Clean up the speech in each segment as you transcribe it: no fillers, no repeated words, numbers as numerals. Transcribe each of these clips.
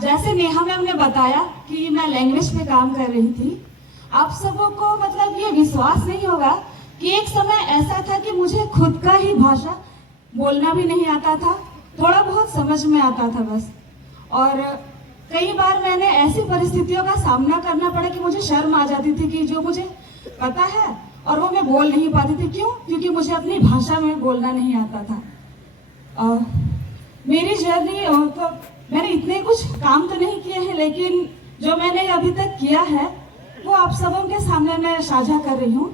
जैसे नेहा मैम ने बताया कि मैं लैंग्वेज में काम कर रही थी, आप सबों को मतलब ये विश्वास नहीं होगा कि एक समय ऐसा था कि मुझे खुद का ही भाषा बोलना भी नहीं आता था, थोड़ा बहुत समझ में आता था बस। और कई बार मैंने ऐसी परिस्थितियों का सामना करना पड़ा कि मुझे शर्म आ जाती थी कि जो मुझे पता है और वो मैं बोल नहीं पाती थी। क्यों? क्योंकि मुझे अपनी भाषा में बोलना नहीं आता था। मेरी जर्नी तो मैंने इतने कुछ काम तो नहीं किए हैं, लेकिन जो मैंने अभी तक किया है वो आप सबों के सामने मैं साझा कर रही हूँ।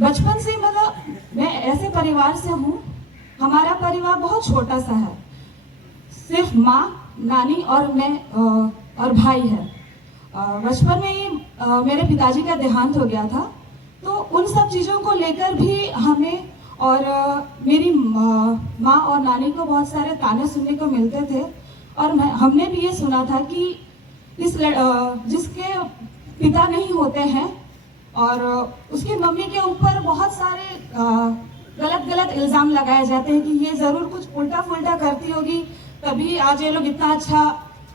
बचपन से मतलब मैं ऐसे परिवार से हूँ, हमारा परिवार बहुत छोटा सा है, सिर्फ माँ, नानी और मैं और भाई है। बचपन में ही मेरे पिताजी का देहांत हो गया था, तो उन सब चीज़ों को लेकर भी हमें और मेरी माँ और नानी को बहुत सारे ताने सुनने को मिलते थे। और हमने भी ये सुना था कि जिसके पिता नहीं होते हैं और उसकी मम्मी के ऊपर बहुत सारे गलत गलत इल्ज़ाम लगाए जाते हैं कि ये ज़रूर कुछ उल्टा फुल्टा करती होगी, तभी आज ये लोग इतना अच्छा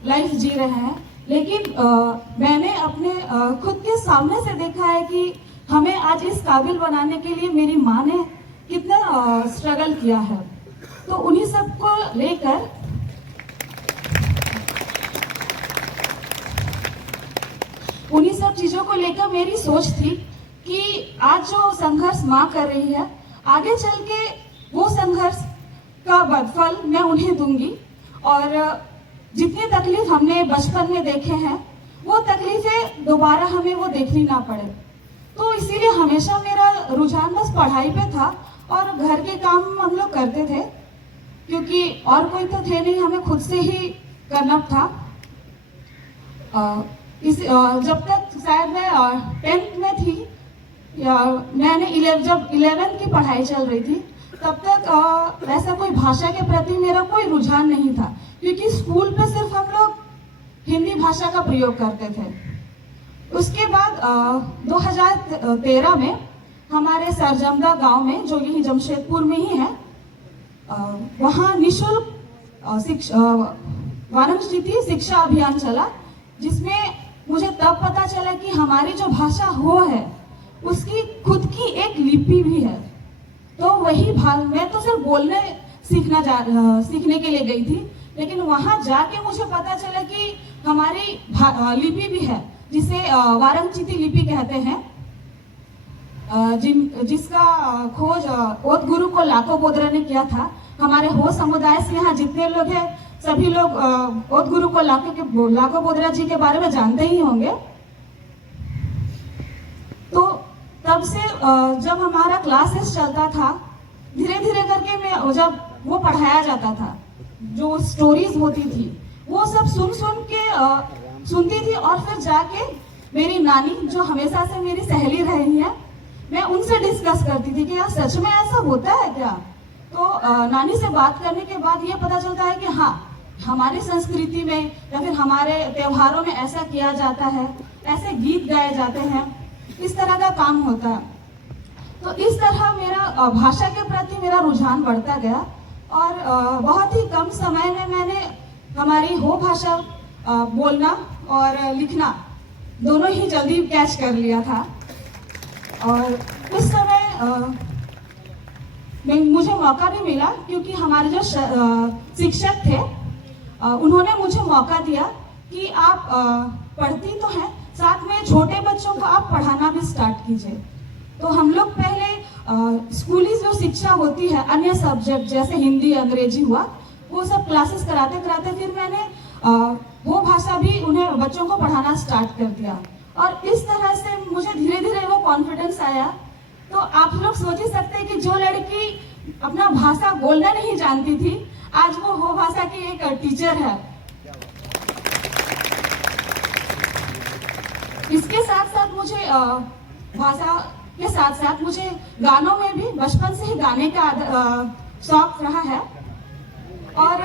लाइफ जी रहे हैं। लेकिन मैंने अपने खुद के सामने से देखा है कि हमें आज इस काबिल बनाने के लिए मेरी माँ ने कितना स्ट्रगल किया है। तो उन्हीं सब को लेकर उन्हीं सब चीज़ों को लेकर मेरी सोच थी कि आज जो संघर्ष माँ कर रही है, आगे चल के वो संघर्ष का बदफल मैं उन्हें दूंगी और जितनी तकलीफ हमने बचपन में देखे हैं वो तकलीफें दोबारा हमें वो देखनी ना पड़े। तो इसीलिए हमेशा मेरा रुझान बस पढ़ाई पे था और घर के काम हम लोग करते थे, क्योंकि और कोई तो थे नहीं, हमें खुद से ही करना था। जब तक शायद मैं 10th में थी या मैंने जब 11th की पढ़ाई चल रही थी, तब तक ऐसा कोई भाषा के प्रति मेरा कोई रुझान नहीं था, क्योंकि स्कूल पे सिर्फ हम लोग हिंदी भाषा का प्रयोग करते थे। उसके बाद 2013 में हमारे सरजमदा गांव में, जो यही जमशेदपुर में ही है, वहाँ निःशुल्क वाराणसी शिक्षा अभियान चला, जिसमें मुझे तब पता चला कि हमारी जो भाषा हो है उसकी खुद की एक लिपि भी है। तो वही मैं तो सिर्फ बोलने सीखने के लिए गई थी, लेकिन वहां जाके मुझे पता चला कि हमारी लिपि भी है, जिसे वाराणसी लिपि कहते हैं, जिसका खोज ओत गुरु को लाखो बोदरा ने किया था। हमारे हो समुदाय से यहाँ जितने लोग हैं सभी लोग ओत गुरु को लाखो बोदरा जी के बारे में जानते ही होंगे। तो तब से जब हमारा क्लासेस चलता था, धीरे धीरे करके मैं जब वो पढ़ाया जाता था, जो स्टोरीज होती थी वो सब सुनती थी और फिर जाके मेरी नानी, जो हमेशा से मेरी सहेली रही है, मैं उनसे डिस्कस करती थी कि यार सच में ऐसा होता है क्या। तो नानी से बात करने के बाद ये पता चलता है कि हाँ, हमारी संस्कृति में या फिर हमारे त्योहारों में ऐसा किया जाता है, ऐसे गीत गाए जाते हैं, इस तरह का काम होता है। तो इस तरह मेरा भाषा के प्रति मेरा रुझान बढ़ता गया और बहुत ही कम समय में मैंने हमारी हो भाषा बोलना और लिखना दोनों ही जल्दी कैच कर लिया था। और उस समय मुझे मौका भी मिला, क्योंकि हमारे जो शिक्षक थे उन्होंने मुझे मौका दिया कि आप पढ़ती तो हैं, साथ में छोटे बच्चों को आप पढ़ाना भी स्टार्ट कीजिए। तो हम लोग पहले स्कूली जो शिक्षा होती है, अन्य सब्जेक्ट जैसे हिंदी, अंग्रेजी हुआ, वो सब क्लासेस कराते कराते फिर मैंने वो भाषा भी उन्हें बच्चों को पढ़ाना स्टार्ट कर दिया और इस तरह से मुझे धीरे धीरे वो कॉन्फिडेंस आया। तो आप लोग सोच ही सकते हैं कि जो लड़की अपना भाषा बोलना नहीं जानती थी, आज वो हो भाषा की एक टीचर है। इसके साथ साथ मुझे भाषा के साथ साथ मुझे गानों में भी बचपन से ही गाने का शौक रहा है। और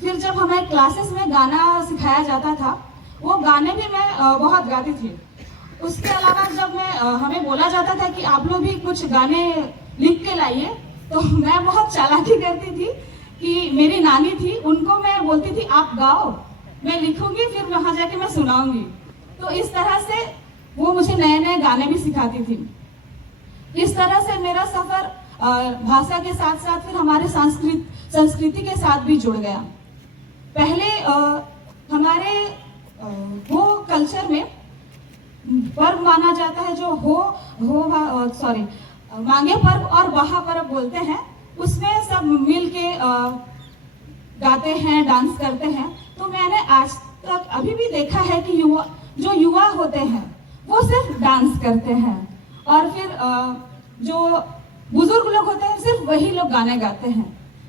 फिर जब हमें क्लासेस में गाना सिखाया जाता था, वो गाने भी मैं बहुत गाती थी। उसके अलावा जब हमें बोला जाता था कि आप लोग भी कुछ गाने लिख के लाइए, तो मैं बहुत चालाकी करती थी कि मेरी नानी थी, उनको मैं बोलती थी आप गाओ, मैं लिखूंगी फिर वहां जाके मैं सुनाऊंगी। तो इस तरह से वो मुझे नए नए गाने भी सिखाती थी। इस तरह से मेरा सफर भाषा के साथ साथ फिर हमारे संस्कृति के साथ भी जुड़ गया। पहले हमारे हो कल्चर में पर्व माना जाता है जो मांगे पर्व और बहा पर्व बोलते हैं। उसमें सब मिल के गाते हैं, डांस करते हैं। तो मैंने आज तक अभी भी देखा है कि युवा होते हैं वो सिर्फ डांस करते हैं, और फिर जो बुजुर्ग लोग होते हैं सिर्फ वही लोग गाने गाते हैं।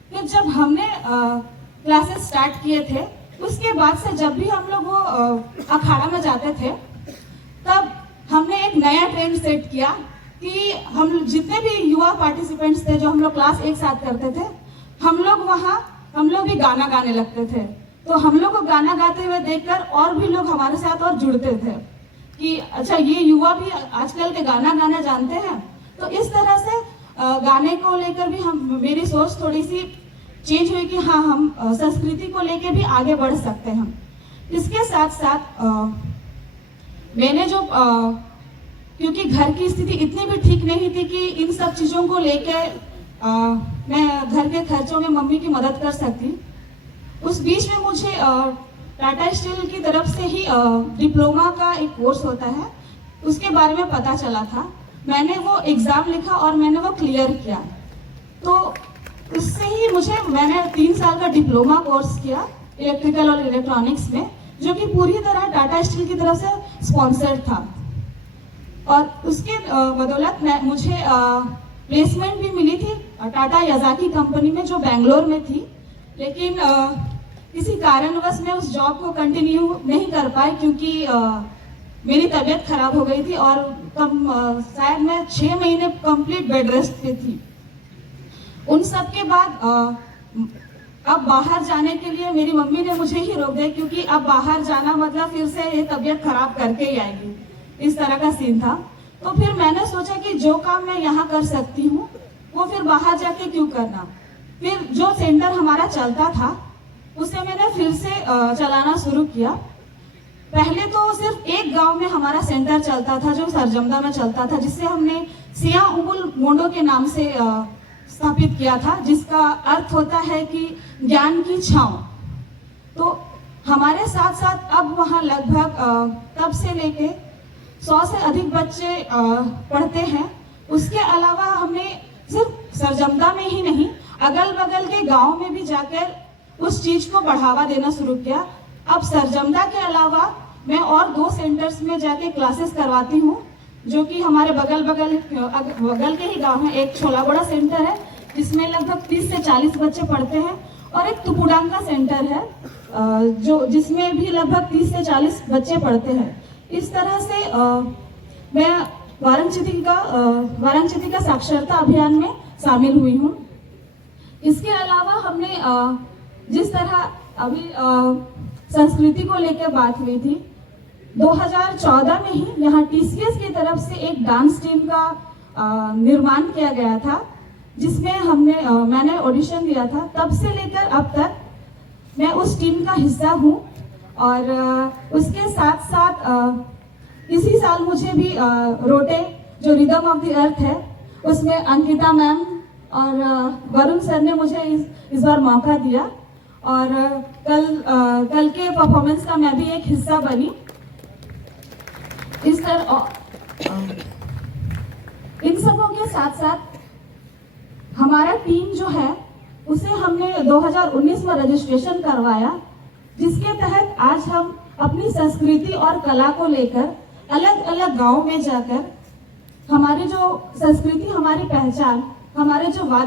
फिर जब हमने क्लासेस स्टार्ट किए थे, उसके बाद से जब भी हम लोग वो अखाड़ा में जाते थे, तब हमने एक नया ट्रेंड सेट किया कि हम जितने भी युवा पार्टिसिपेंट्स थे जो हम लोग क्लास एक साथ करते थे, हम लोग भी गाना गाने लगते थे। तो हम लोग को गाना गाते हुए देखकर और भी लोग हमारे साथ और जुड़ते थे कि अच्छा ये युवा भी आजकल के गाना गाना जानते हैं। तो इस तरह से गाने को लेकर भी मेरी सोच थोड़ी सी चेंज हुई कि हाँ, हम संस्कृति को लेकर भी आगे बढ़ सकते हैं। इसके साथ साथ मैंने जो क्योंकि घर की स्थिति इतनी भी ठीक नहीं थी कि इन सब चीजों को लेकर मैं घर के खर्चों में मम्मी की मदद कर सकती। उस बीच में मुझे टाटा स्टील की तरफ से ही डिप्लोमा का एक कोर्स होता है, उसके बारे में पता चला था। मैंने वो एग्जाम लिखा और मैंने वो क्लियर किया। तो उससे ही मैंने 3 साल का डिप्लोमा कोर्स किया इलेक्ट्रिकल और इलेक्ट्रॉनिक्स में, जो कि पूरी तरह टाटा स्टील की तरफ से स्पॉन्सर्ड था। और उसके बदौलत मुझे प्लेसमेंट भी मिली थी टाटा याजाकी कंपनी में, जो बेंगलोर में थी। लेकिन किसी कारणवश मैं उस जॉब को कंटिन्यू नहीं कर पाई, क्योंकि मेरी तबीयत खराब हो गई थी और शायद मैं 6 महीने कंप्लीट बेड रेस्ट पे थी। उन सब के बाद अब बाहर जाने के लिए मेरी मम्मी ने मुझे ही रोक दिया, क्योंकि अब बाहर जाना मतलब फिर से ये तबीयत खराब करके ही आएगी, इस तरह का सीन था। तो फिर मैंने सोचा कि जो काम मैं यहाँ कर सकती हूँ वो फिर बाहर जाके क्यों करना। फिर जो सेंटर हमारा चलता था उसे मैंने फिर से चलाना शुरू किया। पहले तो सिर्फ एक गांव में हमारा सेंटर चलता था जो सरजमदा में चलता था, जिसे हमने सिया उंगुल मोंडो के नाम से स्थापित किया था, जिसका अर्थ होता है कि ज्ञान की छांव। तो हमारे साथ साथ अब वहाँ लगभग तब से लेके 100 से अधिक बच्चे पढ़ते हैं। उसके अलावा हमने सिर्फ सरजमदा में ही नहीं, अगल बगल के गांव में भी जाकर उस चीज को बढ़ावा देना शुरू किया। अब सरजमदा के अलावा मैं और 2 सेंटर्स में जाके क्लासेस करवाती हूँ, जो कि हमारे बगल के ही गांव है। एक छोलाबड़ा सेंटर है जिसमें लगभग 30 से 40 बच्चे पढ़ते हैं, और एक तुपुडांगा सेंटर है जिसमें भी लगभग 30 से 40 बच्चे पढ़ते हैं। इस तरह से मैं वाराणसी का साक्षरता अभियान में शामिल हुई हूँ। इसके अलावा हमने जिस तरह अभी संस्कृति को लेकर बात हुई थी, 2014 में ही यहाँ TCS की तरफ से एक डांस टीम का निर्माण किया गया था, जिसमें मैंने ऑडिशन दिया था। तब से लेकर अब तक मैं उस टीम का हिस्सा हूँ। और उसके साथ साथ इसी साल मुझे भी रोटे जो रिदम ऑफ द अर्थ है उसमें अंकिता मैम और वरुण सर ने मुझे इस बार मौका दिया, और कल के परफॉर्मेंस का मैं भी एक हिस्सा बनी। इस तरह इन सबों के साथ साथ हमारा टीम जो है उसे हमने 2019 में रजिस्ट्रेशन करवाया, जिसके तहत आज हम अपनी संस्कृति और कला को लेकर अलग अलग गांव में जाकर हमारी जो संस्कृति, हमारी पहचान, हमारे जो वाद्य